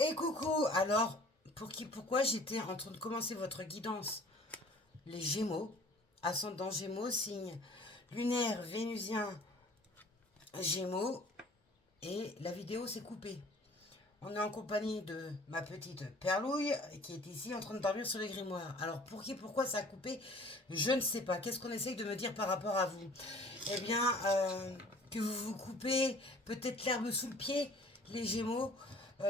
Et coucou, alors, pourquoi j'étais en train de commencer votre guidance? Les Gémeaux, ascendant Gémeaux, signe lunaire vénusien Gémeaux, et la vidéo s'est coupée. On est en compagnie de ma petite Perlouille qui est ici en train de dormir sur les grimoires. Alors pourquoi ça a coupé? Je ne sais pas. Qu'est-ce qu'on essaye de me dire par rapport à vous? Eh bien, que vous vous coupez peut-être l'herbe sous le pied, les Gémeaux,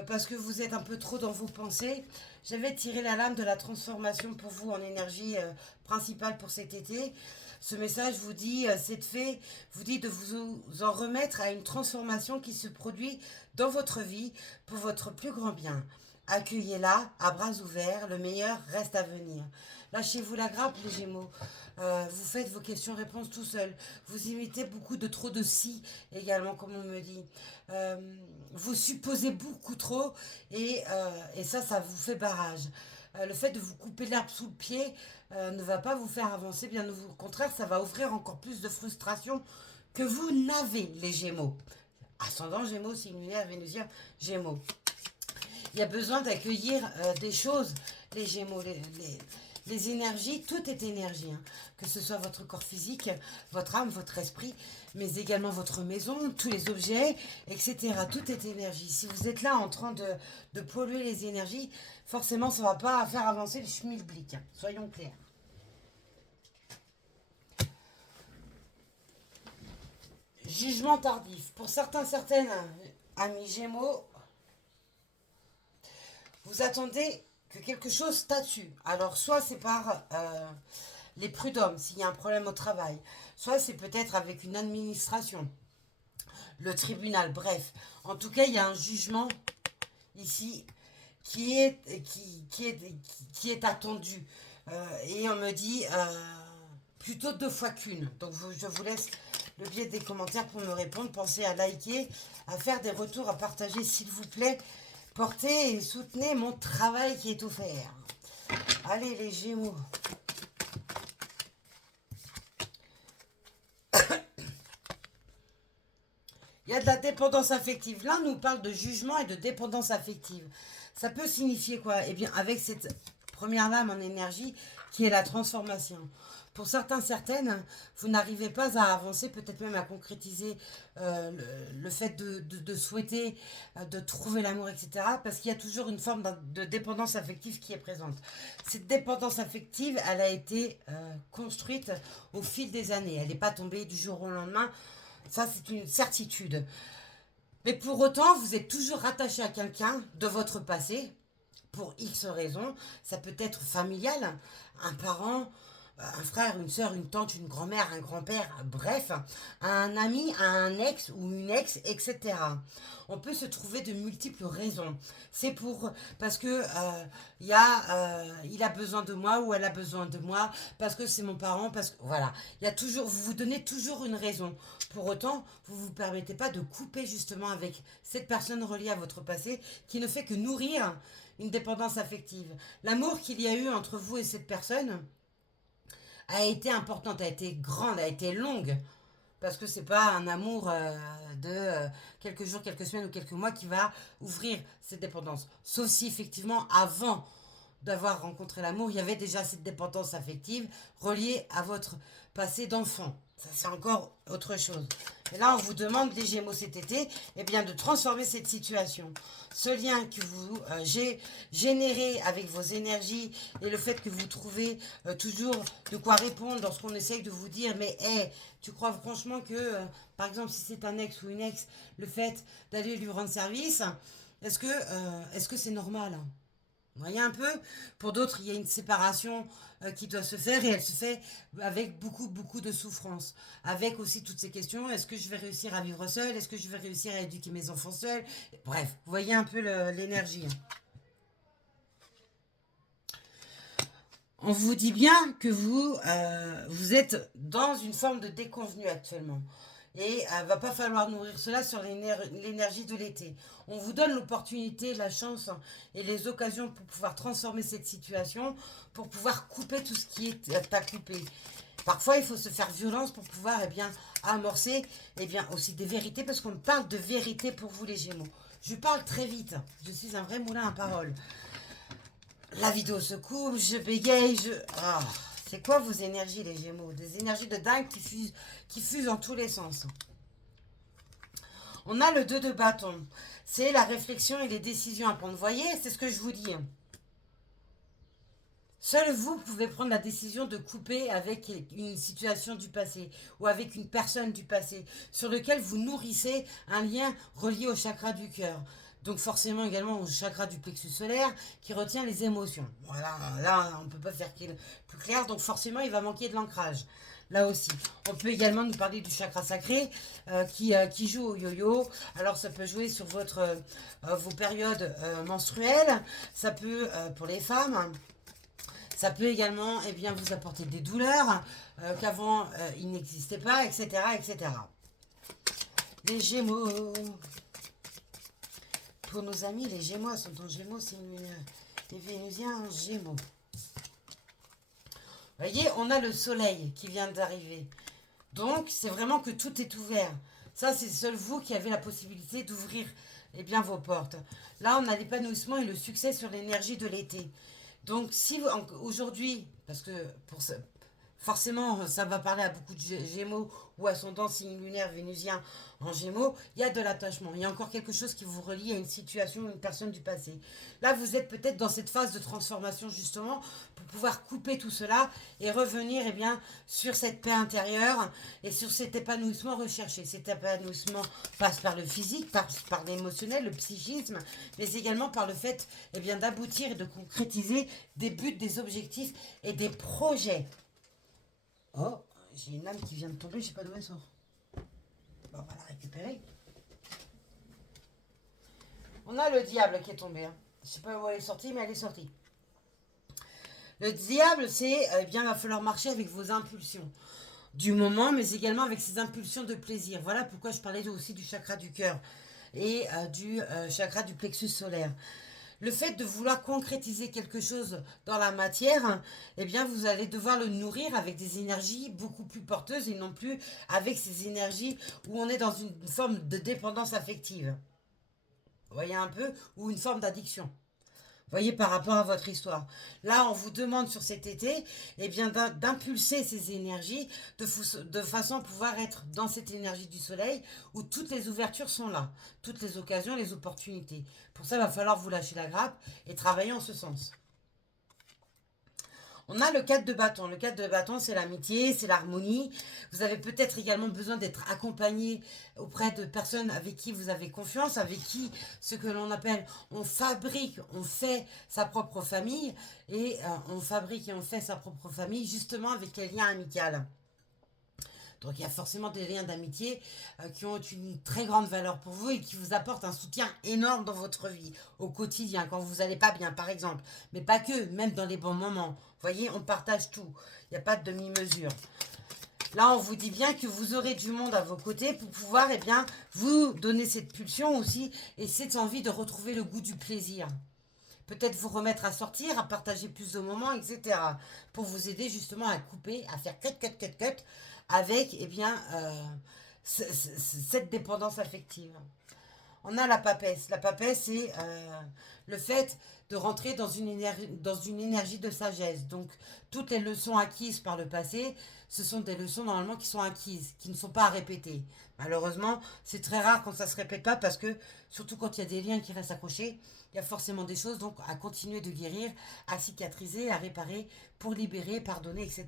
parce que vous êtes un peu trop dans vos pensées. J'avais tiré la lame de la transformation pour vous en énergie principale pour cet été. Ce message vous dit, c'est fait, vous dit de vous en remettre à une transformation qui se produit dans votre vie pour votre plus grand bien. Accueillez-la à bras ouverts, le meilleur reste à venir. Lâchez-vous la grappe, les Gémeaux. Vous faites vos questions-réponses tout seul. Vous imitez beaucoup de trop de si également, comme on me dit. Vous supposez beaucoup trop et ça vous fait barrage. Le fait de vous couper l'herbe sous le pied ne va pas vous faire avancer, bien au contraire, ça va ouvrir encore plus de frustration que vous n'avez, les Gémeaux. Ascendant Gémeaux, signe lunaire, vénusien, Gémeaux. Il y a besoin d'accueillir des choses, les Gémeaux, les énergies, tout est énergie, hein. Que ce soit votre corps physique, votre âme, votre esprit, mais également votre maison, tous les objets, etc. Tout est énergie. Si vous êtes là en train de polluer les énergies, forcément, ça ne va pas faire avancer le schmilblick, hein. Soyons clairs. Jugement tardif. Pour certaines amis Gémeaux, vous attendez que quelque chose statue. Alors, soit c'est par les prud'hommes, s'il y a un problème au travail, soit c'est peut-être avec une administration, le tribunal, bref. En tout cas, il y a un jugement ici qui est attendu. Et on me dit plutôt deux fois qu'une. Donc, je vous laisse le biais des commentaires pour me répondre. Pensez à liker, à faire des retours, à partager, s'il vous plaît. Portez et soutenez mon travail qui est offert. Allez, les Gémeaux. Il y a de la dépendance affective. Là, on nous parle de jugement et de dépendance affective. Ça peut signifier quoi? Eh bien, avec cette première lame en énergie qui est la transformation. Pour certaines, vous n'arrivez pas à avancer, peut-être même à concrétiser le fait de souhaiter, de trouver l'amour, etc. Parce qu'il y a toujours une forme de dépendance affective qui est présente. Cette dépendance affective, elle a été construite au fil des années. Elle n'est pas tombée du jour au lendemain. Ça, c'est une certitude. Mais pour autant, vous êtes toujours rattaché à quelqu'un de votre passé, pour X raisons. Ça peut être familial, un parent, un frère, une soeur, une tante, une grand-mère, un grand-père, bref, un ami, un ex ou une ex, etc. On peut se trouver de multiples raisons. C'est parce que il a besoin de moi ou elle a besoin de moi, parce que c'est mon parent, parce que voilà, il y a toujours, vous vous donnez toujours une raison. Pour autant, vous ne vous permettez pas de couper justement avec cette personne reliée à votre passé qui ne fait que nourrir une dépendance affective. L'amour qu'il y a eu entre vous et cette personne a été importante, a été grande, a été longue. Parce que c'est pas un amour de quelques jours, quelques semaines ou quelques mois qui va ouvrir cette dépendance. Sauf si effectivement, avant d'avoir rencontré l'amour, il y avait déjà cette dépendance affective reliée à votre passé d'enfant. Ça, c'est encore autre chose. Et là, on vous demande, les Gémeaux cet été, eh bien, de transformer cette situation. Ce lien que vous générez avec vos énergies et le fait que vous trouvez toujours de quoi répondre lorsqu'on essaye de vous dire, mais hey, tu crois franchement que, par exemple, si c'est un ex ou une ex, le fait d'aller lui rendre service, est-ce que c'est normal? Vous voyez un peu. Pour d'autres, il y a une séparation qui doit se faire et elle se fait avec beaucoup, beaucoup de souffrance. Avec aussi toutes ces questions, est-ce que je vais réussir à vivre seule? Est-ce que je vais réussir à éduquer mes enfants seuls? Bref, vous voyez un peu l'énergie. On vous dit bien que vous êtes dans une forme de déconvenue actuellement. Et il va pas falloir nourrir cela sur l'énergie de l'été. On vous donne l'opportunité, la chance et les occasions pour pouvoir transformer cette situation, pour pouvoir couper tout ce qui est à couper. Parfois, il faut se faire violence pour pouvoir amorcer aussi des vérités, parce qu'on parle de vérité pour vous les Gémeaux. Je parle très vite. Je suis un vrai moulin à parole. La vidéo se coupe, je bégaye, Ah, c'est quoi vos énergies, les Gémeaux? Des énergies de dingue qui fusent dans tous les sens. On a le 2 de bâton. C'est la réflexion et les décisions à prendre. Vous voyez, c'est ce que je vous dis. Seul vous pouvez prendre la décision de couper avec une situation du passé ou avec une personne du passé sur lequel vous nourrissez un lien relié au chakra du cœur. Donc forcément également au chakra du plexus solaire qui retient les émotions. Voilà, là on ne peut pas faire plus clair, donc forcément il va manquer de l'ancrage. Là aussi. On peut également nous parler du chakra sacré qui joue au yo-yo. Alors ça peut jouer sur vos périodes menstruelles. Ça peut, pour les femmes, ça peut également vous apporter des douleurs qu'avant il n'existait pas, etc., etc. Les Gémeaux. Pour nos amis, les Gémeaux sont en Gémeaux, c'est les Vénusiens en Gémeaux. Vous voyez, on a le soleil qui vient d'arriver. Donc, c'est vraiment que tout est ouvert. Ça, c'est seul vous qui avez la possibilité d'ouvrir vos portes. Là, on a l'épanouissement et le succès sur l'énergie de l'été. Donc, si aujourd'hui, parce que forcément, ça va parler à beaucoup de Gémeaux ou ascendant signe lunaire vénusien en Gémeaux, il y a de l'attachement. Il y a encore quelque chose qui vous relie à une situation, une personne du passé. Là, vous êtes peut-être dans cette phase de transformation justement pour pouvoir couper tout cela et revenir sur cette paix intérieure et sur cet épanouissement recherché. Cet épanouissement passe par le physique, par l'émotionnel, le psychisme, mais également par le fait d'aboutir et de concrétiser des buts, des objectifs et des projets. Oh, j'ai une lame qui vient de tomber, je sais pas d'où elle sort. Bon, on va la récupérer. On a le diable qui est tombé. Hein. Je sais pas où elle est sortie, mais elle est sortie. Le diable, c'est, il va falloir marcher avec vos impulsions du moment, mais également avec ces impulsions de plaisir. Voilà pourquoi je parlais aussi du chakra du cœur et du chakra du plexus solaire. Le fait de vouloir concrétiser quelque chose dans la matière, vous allez devoir le nourrir avec des énergies beaucoup plus porteuses et non plus avec ces énergies où on est dans une forme de dépendance affective. Vous voyez un peu? Ou une forme d'addiction. Voyez par rapport à votre histoire. Là, on vous demande sur cet été d'impulser ces énergies de façon à pouvoir être dans cette énergie du soleil où toutes les ouvertures sont là, toutes les occasions, les opportunités. Pour ça, il va falloir vous lâcher la grappe et travailler en ce sens. On a le 4 de bâton. Le 4 de bâton, c'est l'amitié, c'est l'harmonie. Vous avez peut-être également besoin d'être accompagné auprès de personnes avec qui vous avez confiance, avec qui, ce que l'on appelle, on fabrique, on fait sa propre famille. Et on fabrique et on fait sa propre famille justement avec les liens amicaux. Donc il y a forcément des liens d'amitié qui ont une très grande valeur pour vous et qui vous apportent un soutien énorme dans votre vie, au quotidien, quand vous n'allez pas bien par exemple. Mais pas que, même dans les bons moments. Vous voyez, on partage tout. Il n'y a pas de demi-mesure. Là, on vous dit bien que vous aurez du monde à vos côtés pour pouvoir vous donner cette pulsion aussi et cette envie de retrouver le goût du plaisir. Peut-être vous remettre à sortir, à partager plus de moments, etc. Pour vous aider justement à couper, à faire cut avec cette dépendance affective. On a la papesse. La papesse, c'est le fait de rentrer dans une énergie de sagesse. Donc, toutes les leçons acquises par le passé, ce sont des leçons normalement qui sont acquises, qui ne sont pas à répéter. Malheureusement, c'est très rare quand ça ne se répète pas parce que, surtout quand il y a des liens qui restent accrochés, il y a forcément des choses donc à continuer de guérir, à cicatriser, à réparer, pour libérer, pardonner, etc.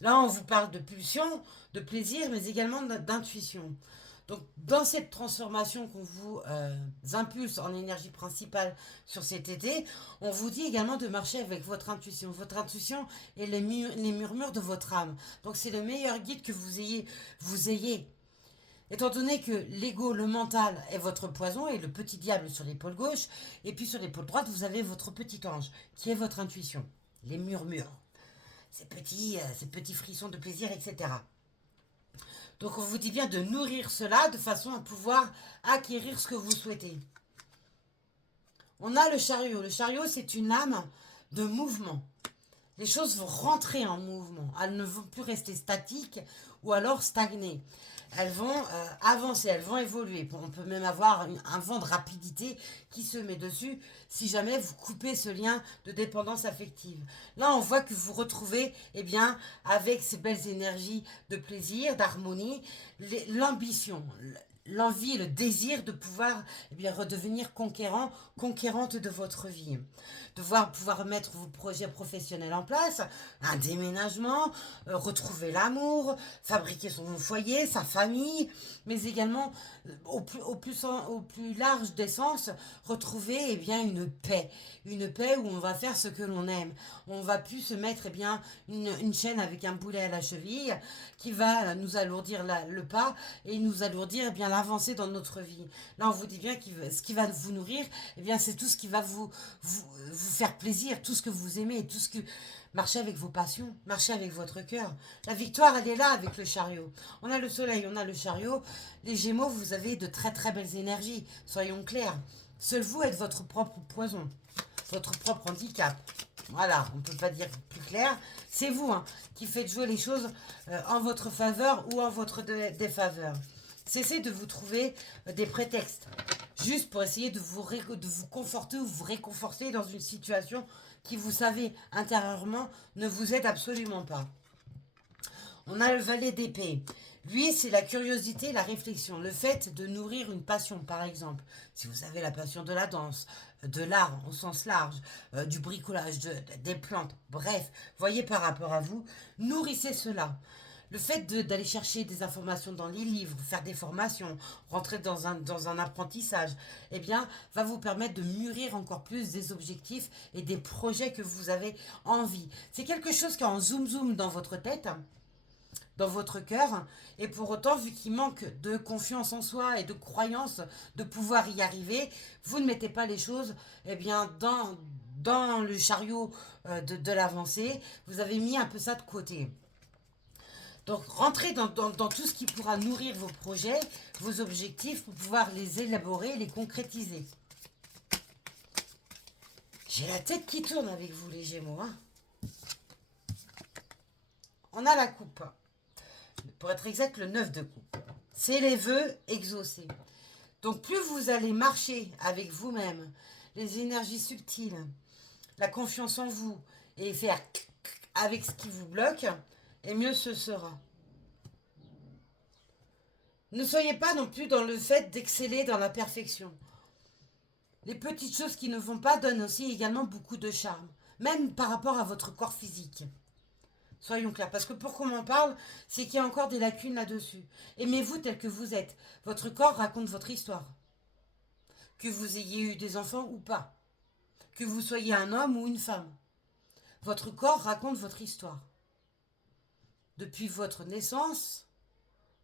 Là, on vous parle de pulsion, de plaisir, mais également d'intuition. Donc, dans cette transformation qu'on vous impulse en énergie principale sur cet été, on vous dit également de marcher avec votre intuition. Votre intuition est les murmures de votre âme. Donc, c'est le meilleur guide que vous ayez. Étant donné que l'ego, le mental, est votre poison et le petit diable sur l'épaule gauche, et puis sur l'épaule droite, vous avez votre petit ange, qui est votre intuition. Les murmures. Ces petits frissons de plaisir, etc. Donc on vous dit bien de nourrir cela de façon à pouvoir acquérir ce que vous souhaitez. On a le chariot. Le chariot, c'est une âme de mouvement. Les choses vont rentrer en mouvement. Elles ne vont plus rester statiques ou alors stagner. elles vont avancer, elles vont évoluer. On peut même avoir un vent de rapidité qui se met dessus si jamais vous coupez ce lien de dépendance affective. Là, on voit que vous retrouvez, eh bien, avec ces belles énergies de plaisir, d'harmonie, l'ambition, l'envie, le désir de pouvoir eh bien, redevenir conquérant, conquérante de votre vie. De pouvoir mettre vos projets professionnels en place, un déménagement, retrouver l'amour, fabriquer son foyer, sa famille, mais également au plus large des sens, retrouver eh bien, une paix où on va faire ce que l'on aime. On va plus se mettre eh bien, une chaîne avec un boulet à la cheville qui va nous alourdir le pas et nous alourdir eh bien, l'avancée dans notre vie. Là, on vous dit bien que ce qui va vous nourrir, eh bien, c'est tout ce qui va vous faire plaisir, tout ce que vous aimez, tout ce que... Marchez avec vos passions, marchez avec votre cœur. La victoire, elle est là avec le chariot. On a le soleil, on a le chariot. Les Gémeaux, vous avez de très très belles énergies. Soyons clairs. Seul vous êtes votre propre poison, votre propre handicap. Voilà, on ne peut pas dire plus clair. C'est vous qui faites jouer les choses en votre faveur ou en votre défaveur. Cessez de vous trouver des prétextes, juste pour essayer de vous conforter ou vous réconforter dans une situation qui, vous savez, intérieurement, ne vous aide absolument pas. On a le valet d'épée. Lui, c'est la curiosité, la réflexion, le fait de nourrir une passion, par exemple. Si vous avez la passion de la danse, de l'art au sens large, du bricolage, des plantes, bref, voyez par rapport à vous, nourrissez cela. Le fait d'aller chercher des informations dans les livres, faire des formations, rentrer dans un apprentissage, eh bien, va vous permettre de mûrir encore plus des objectifs et des projets que vous avez envie. C'est quelque chose qui est en zoom dans votre tête, dans votre cœur, et pour autant, vu qu'il manque de confiance en soi et de croyance de pouvoir y arriver, vous ne mettez pas les choses eh bien, dans le chariot de l'avancée, vous avez mis un peu ça de côté. Donc, rentrez dans tout ce qui pourra nourrir vos projets, vos objectifs, pour pouvoir les élaborer, les concrétiser. J'ai la tête qui tourne avec vous, les Gémeaux. On a la coupe. Pour être exact, le 9 de coupe. C'est les vœux exaucés. Donc, plus vous allez marcher avec vous-même, les énergies subtiles, la confiance en vous, et faire avec ce qui vous bloque, et mieux ce sera. Ne soyez pas non plus dans le fait d'exceller dans la perfection. Les petites choses qui ne vont pas donnent aussi également beaucoup de charme, même par rapport à votre corps physique. Soyons clairs, parce que pour qu'on m'en parle, c'est qu'il y a encore des lacunes là-dessus. Aimez-vous tel que vous êtes. Votre corps raconte votre histoire. Que vous ayez eu des enfants ou pas. Que vous soyez un homme ou une femme. Votre corps raconte votre histoire. Depuis votre naissance,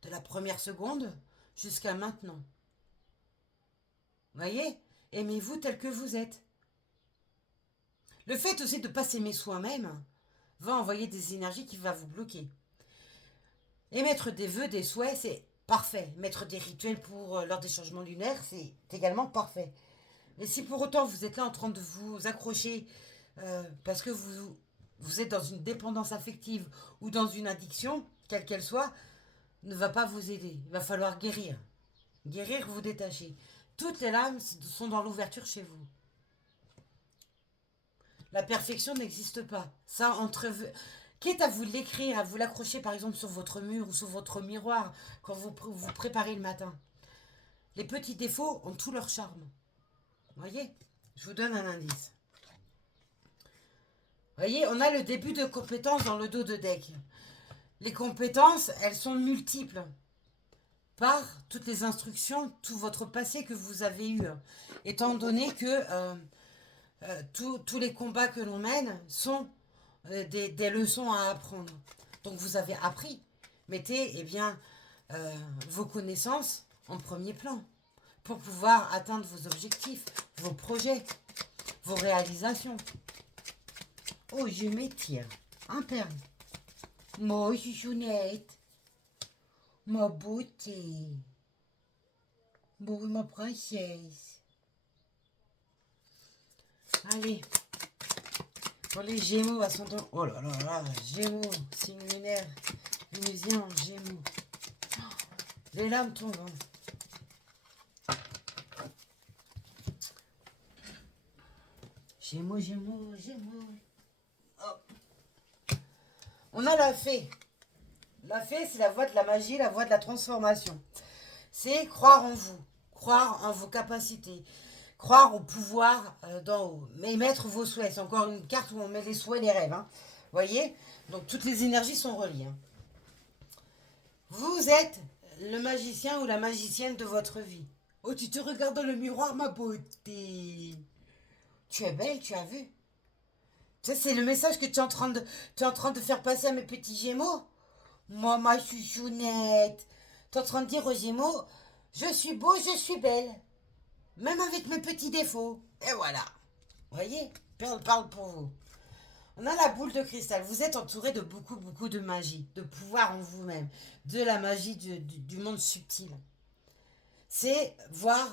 de la première seconde jusqu'à maintenant. Voyez, aimez-vous tel que vous êtes. Le fait aussi de ne pas s'aimer soi-même va envoyer des énergies qui vont vous bloquer. Et mettre des vœux, des souhaits, c'est parfait. Mettre des rituels pour lors des changements lunaires, c'est également parfait. Mais si pour autant vous êtes là en train de vous accrocher parce que vous êtes dans une dépendance affective ou dans une addiction, quelle qu'elle soit, ne va pas vous aider. Il va falloir guérir. Guérir, vous détacher. Toutes les lames sont dans l'ouverture chez vous. La perfection n'existe pas. Ça, quitte à vous l'écrire, à vous l'accrocher par exemple sur votre mur ou sur votre miroir quand vous préparez le matin. Les petits défauts ont tout leur charme. Voyez, je vous donne un indice. Voyez, on a le début de compétences dans le dos de deck. Les compétences, elles sont multiples par toutes les instructions, tout votre passé que vous avez eu. Étant donné que tous les combats que l'on mène sont des leçons à apprendre. Donc vous avez appris. Mettez vos connaissances en premier plan pour pouvoir atteindre vos objectifs, vos projets, vos réalisations. Oh, je m'étire. Un perle. Moi, chouchounette. Ma beauté. Bon, ma princesse. Allez. Pour les Gémeaux, ascendant. Oh là là là, Gémeaux, signe lunaire, Vénusien, Gémeaux. Les lames tombent. Gémeaux, Gémeaux, Gémeaux. Hop. On a la fée. La fée, c'est la voie de la magie, la voie de la transformation. C'est croire en vous, croire en vos capacités, croire au pouvoir d'en haut. Mais mettre vos souhaits. C'est encore une carte où on met les souhaits et les rêves. Hein. Voyez? Donc toutes les énergies sont reliées. Hein. Vous êtes le magicien ou la magicienne de votre vie. Oh, tu te regardes dans le miroir, ma beauté. Tu es belle, tu as vu. Ça, c'est le message que tu es en train de faire passer à mes petits gémeaux. Moi, ma chouchounette. Tu es en train de dire aux gémeaux, je suis beau, je suis belle. Même avec mes petits défauts. Et voilà. Voyez, Perle parle pour vous. On a la boule de cristal. Vous êtes entouré de beaucoup, beaucoup de magie, de pouvoir en vous-même, de la magie du monde subtil. C'est voir,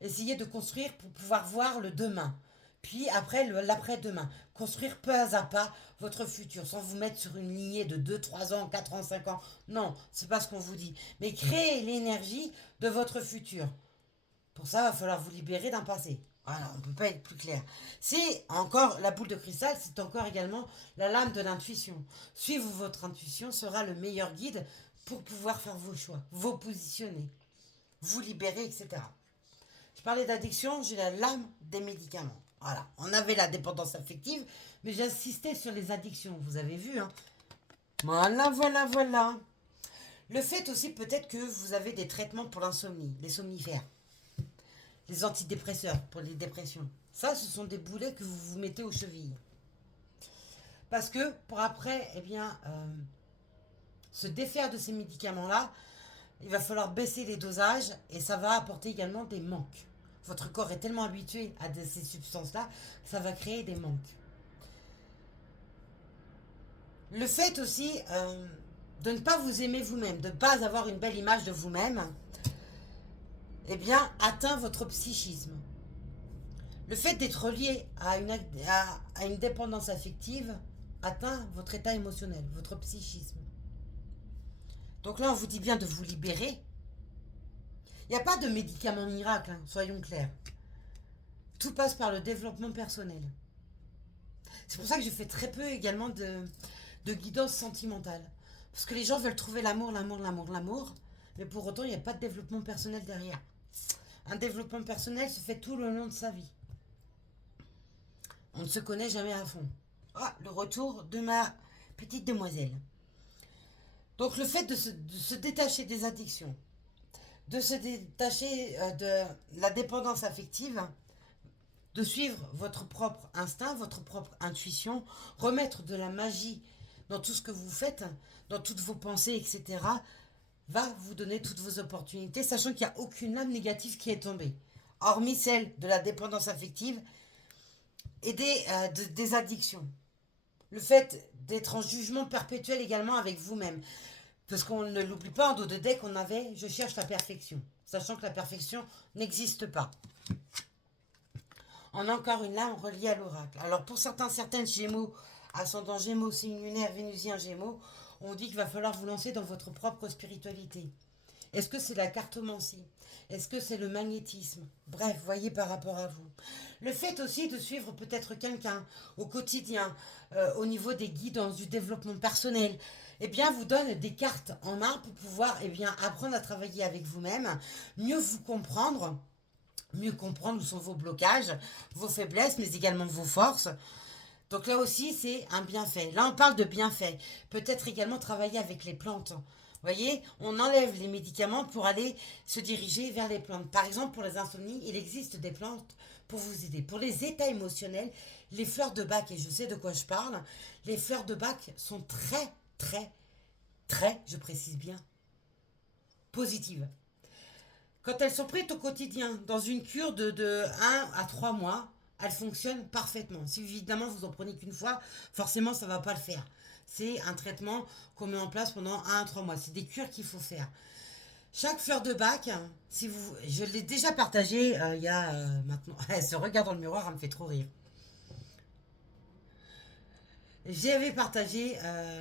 essayer de construire pour pouvoir voir le demain. Puis après, l'après-demain. Construire pas à pas votre futur, sans vous mettre sur une lignée de 2, 3 ans, 4 ans, 5 ans. Non, c'est pas ce qu'on vous dit. Mais créer l'énergie de votre futur. Pour ça, il va falloir vous libérer d'un passé. Voilà, on ne peut pas être plus clair. C'est encore la boule de cristal, c'est encore également la lame de l'intuition. Suivre votre intuition sera le meilleur guide pour pouvoir faire vos choix, vous positionner, vous libérer, etc. Je parlais d'addiction, j'ai la lame des médicaments. Voilà, on avait la dépendance affective, mais j'insistais sur les addictions, vous avez vu. Hein. Voilà, voilà, voilà. Le fait aussi peut-être que vous avez des traitements pour l'insomnie, les somnifères. Les antidépresseurs pour les dépressions. Ça, ce sont des boulets que vous vous mettez aux chevilles. Parce que pour après, eh bien, se défaire de ces médicaments-là, il va falloir baisser les dosages et ça va apporter également des manques. Votre corps est tellement habitué à ces substances-là que ça va créer des manques. Le fait aussi de ne pas vous aimer vous-même, de ne pas avoir une belle image de vous-même, eh bien, atteint votre psychisme. Le fait d'être lié à une dépendance affective atteint votre état émotionnel, votre psychisme. Donc là, on vous dit bien de vous libérer. Il n'y a pas de médicament miracle, hein, soyons clairs. Tout passe par le développement personnel. C'est pour ça que je fais très peu également de guidance sentimentale. Parce que les gens veulent trouver l'amour, l'amour, l'amour, l'amour. Mais pour autant, il n'y a pas de développement personnel derrière. Un développement personnel se fait tout le long de sa vie. On ne se connaît jamais à fond. Ah, le retour de ma petite demoiselle. Donc le fait de se détacher des addictions, de se détacher de la dépendance affective, de suivre votre propre instinct, votre propre intuition, remettre de la magie dans tout ce que vous faites, dans toutes vos pensées, etc., va vous donner toutes vos opportunités, sachant qu'il n'y a aucune âme négative qui est tombée, hormis celle de la dépendance affective et des addictions. Le fait d'être en jugement perpétuel également avec vous-même. Parce qu'on ne l'oublie pas, en dos de deck, on avait je cherche la perfection, sachant que la perfection n'existe pas. On a encore une lame reliée à l'oracle. Alors pour certaines Gémeaux, ascendant Gémeaux, signe lunaire, Vénusien Gémeaux, on dit qu'il va falloir vous lancer dans votre propre spiritualité. Est-ce que c'est la cartomancie? Est-ce que c'est le magnétisme? Bref, voyez par rapport à vous. Le fait aussi de suivre peut-être quelqu'un au quotidien, au niveau des guidances, du développement personnel, eh bien, vous donne des cartes en main pour pouvoir apprendre à travailler avec vous-même, mieux vous comprendre, mieux comprendre où sont vos blocages, vos faiblesses, mais également vos forces. Donc là aussi, c'est un bienfait. Là, on parle de bienfait. Peut-être également travailler avec les plantes. Vous voyez, on enlève les médicaments pour aller se diriger vers les plantes. Par exemple, pour les insomnies, il existe des plantes pour vous aider. Pour les états émotionnels, les fleurs de bac, et je sais de quoi je parle, les fleurs de bac sont très, très, très, je précise bien, positives. Quand elles sont prises au quotidien, dans une cure de 1 à 3 mois, elles fonctionnent parfaitement. Si évidemment vous en prenez qu'une fois, forcément ça ne va pas le faire. C'est un traitement qu'on met en place pendant 1 à 3 mois. C'est des cures qu'il faut faire. Chaque fleur de bac, je l'ai déjà partagé il y a maintenant. Elle se regarde dans le miroir, elle me fait trop rire. J'avais partagé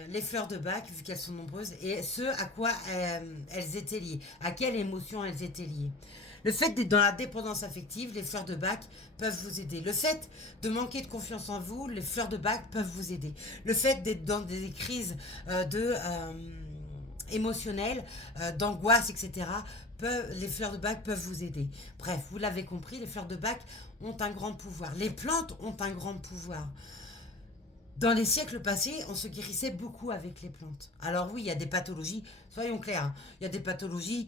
les fleurs de Bach, vu qu'elles sont nombreuses, et ce à quoi elles étaient liées, à quelle émotion elles étaient liées. Le fait d'être dans la dépendance affective, les fleurs de Bach peuvent vous aider. Le fait de manquer de confiance en vous, les fleurs de Bach peuvent vous aider. Le fait d'être dans des crises émotionnelles, d'angoisse, etc., les fleurs de Bach peuvent vous aider. Bref, vous l'avez compris, les fleurs de Bach ont un grand pouvoir. Les plantes ont un grand pouvoir. Dans les siècles passés, on se guérissait beaucoup avec les plantes. Alors oui, il y a des pathologies, soyons clairs, hein, il y a des pathologies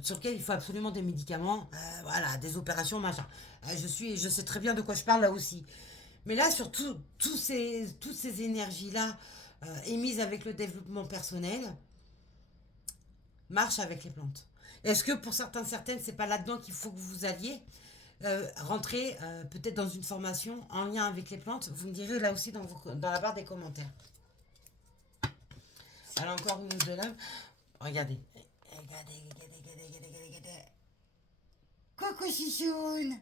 sur lesquelles il faut absolument des médicaments, voilà, des opérations, machin. Je sais très bien de quoi je parle là aussi. Mais là, surtout, toutes ces énergies-là émises avec le développement personnel, marchent avec les plantes. Est-ce que pour certaines, c'est pas là-dedans qu'il faut que vous alliez rentrer peut-être dans une formation en lien avec les plantes? Vous me direz là aussi dans la barre des commentaires. Alors encore une ou deux là. Regardez. Regardez. Coucou Chichoun.